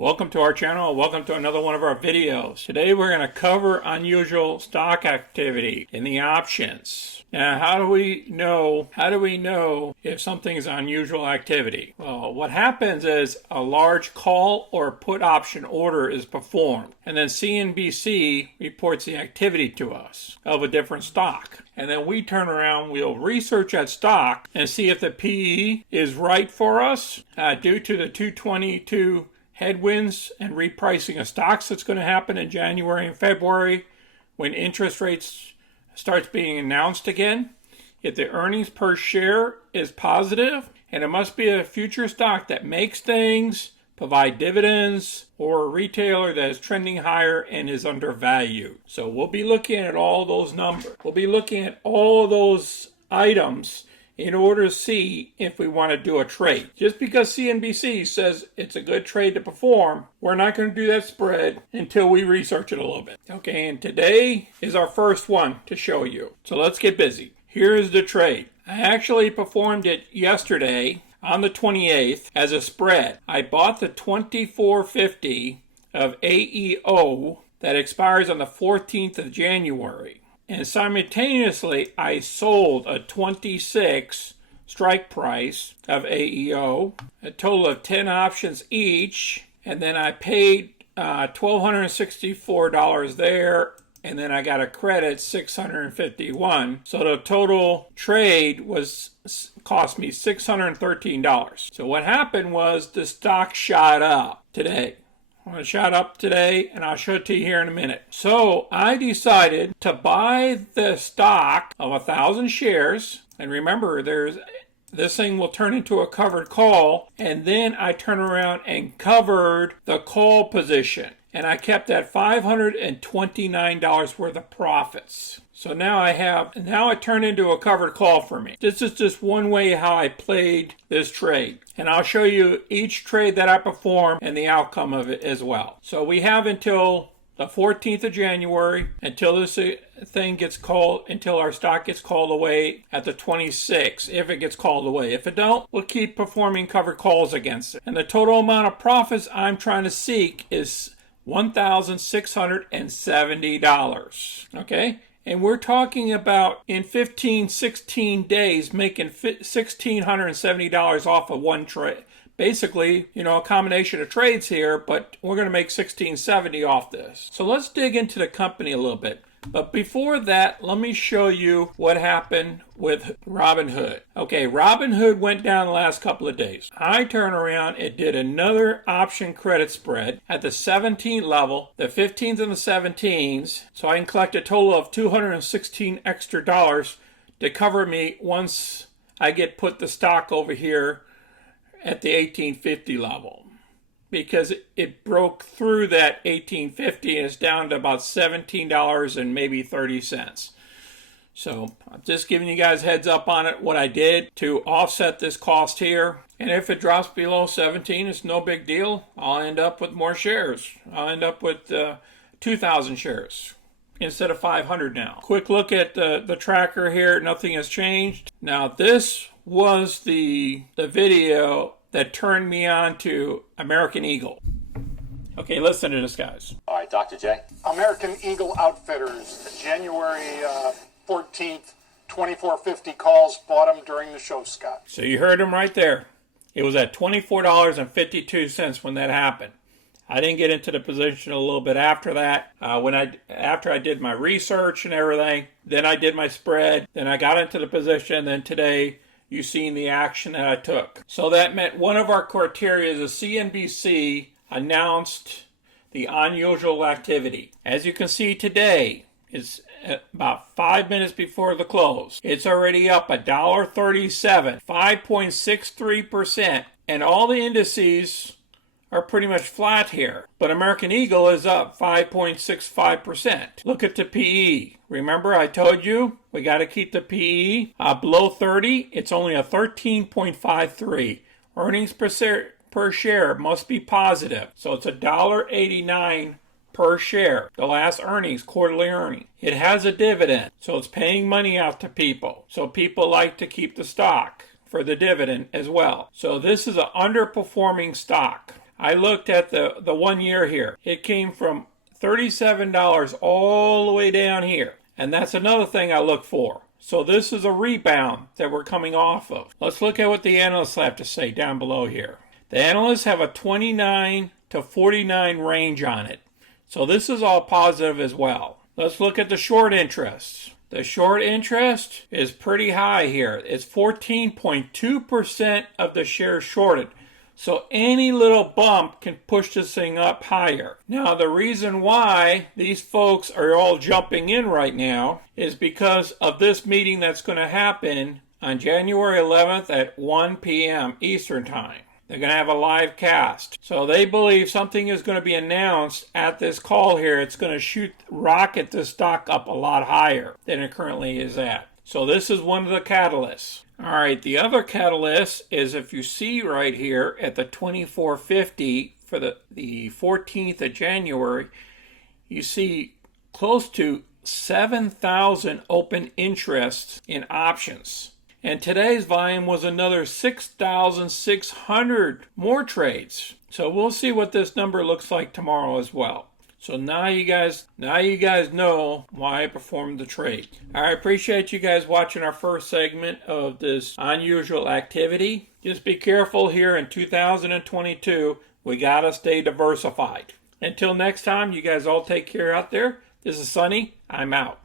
Welcome to our channel. Welcome to another one of our videos. Today we're going to cover unusual stock activity in the options. Now, how do we know if something is unusual activity? Well, what happens is a large call or put option order is performed, and then CNBC reports the activity to us of a different stock. And then we turn around, we'll research that stock and see if the PE is right for us due to the 222 headwinds and repricing of stocks that's going to happen in January and February when interest rates starts being announced again. If the earnings per share is positive, and it must be a future stock that makes things, provide dividends, or a retailer that is trending higher and is undervalued. So we'll be looking at all those numbers. We'll be looking at all those items in order to see if we want to do a trade. Just because CNBC says it's a good trade to perform, we're not going to do that spread until we research it a little bit. Okay, and today is our first one to show you. So let's get busy. Here's the trade. I actually performed it yesterday on the 28th as a spread. I bought the 2450 of AEO that expires on the 14th of January. And simultaneously, I sold a 26 strike price of AEO, a total of 10 options each, and then I paid $1,264 there, and then I got a credit $651. So the total trade cost me $613. So what happened was the stock shot up today. It shot up today, and I'll show it to you here in a minute. So I decided to buy the stock of 1,000 shares. And remember, this thing will turn into a covered call. And then I turn around and covered the call position. And I kept that $529 worth of profits. So now it turned into a covered call for me. This is just one way how I played this trade. And I'll show you each trade that I performed and the outcome of it as well. So we have until the 14th of January, until this thing gets called, until our stock gets called away at the 26th, if it gets called away. If it don't, we'll keep performing covered calls against it. And the total amount of profits I'm trying to seek is $1,670. Okay? And we're talking about in 16 days making $1,670 off of one trade. Basically, a combination of trades here, but we're going to make $1,670 off this. So let's dig into the company a little bit. But before that, let me show you what happened with Robinhood. Okay, Robinhood went down the last couple of days. I turned around and did another option credit spread at the 17th level, the 15th and the 17s, so I can collect a total of $216 extra to cover me once I put the stock over here at the 1850 level. Because it broke through that 1850 and it's down to about $17 and maybe 30 cents. So I'm just giving you guys heads up on it, what I did to offset this cost here. And if it drops below 17, it's no big deal. I'll end up with more shares. I'll end up with 2,000 shares instead of 500 now. Quick look at the tracker here. Nothing has changed. Now this was the video that turned me on to American Eagle. Okay, listen to this, guys. All right, Dr. J. American Eagle Outfitters, January 14th, 2450 calls, bought them during the show, Scott. So you heard him right there. It was at $24.52 when that happened. I didn't get into the position a little bit after that. After I did my research and everything, then I did my spread, then I got into the position, then today you've seen the action that I took. So that meant one of our criteria is CNBC announced the unusual activity. As you can see today, it's about 5 minutes before the close. It's already up $1.37, 5.63%, and all the indices are pretty much flat here. But American Eagle is up 5.65%. Look at the PE. Remember I told you we got to keep the PE below 30. It's only a 13.53. Earnings per share must be positive. So it's $1.89 per share. The last earnings, quarterly earnings. It has a dividend. So it's paying money out to people. So people like to keep the stock for the dividend as well. So this is an underperforming stock. I looked at the 1 year here. It came from $37 all the way down here. And that's another thing I look for. So this is a rebound that we're coming off of. Let's look at what the analysts have to say down below here. The analysts have a 29 to 49 range on it. So this is all positive as well. Let's look at the short interests. The short interest is pretty high here. It's 14.2% of the shares shorted. So any little bump can push this thing up higher. Now, the reason why these folks are all jumping in right now is because of this meeting that's going to happen on January 11th at 1 p.m. Eastern Time. They're going to have a live cast. So they believe something is going to be announced at this call here. It's going to rocket the stock up a lot higher than it currently is at. So this is one of the catalysts. All right, the other catalyst is if you see right here at the 2450 for the 14th of January, you see close to 7,000 open interests in options. And today's volume was another 6,600 more trades. So we'll see what this number looks like tomorrow as well. So now you guys know why I performed the trade. I appreciate you guys watching our first segment of this unusual activity. Just be careful here in 2022. We gotta stay diversified. Until next time, you guys all take care out there. This is Sonny. I'm out.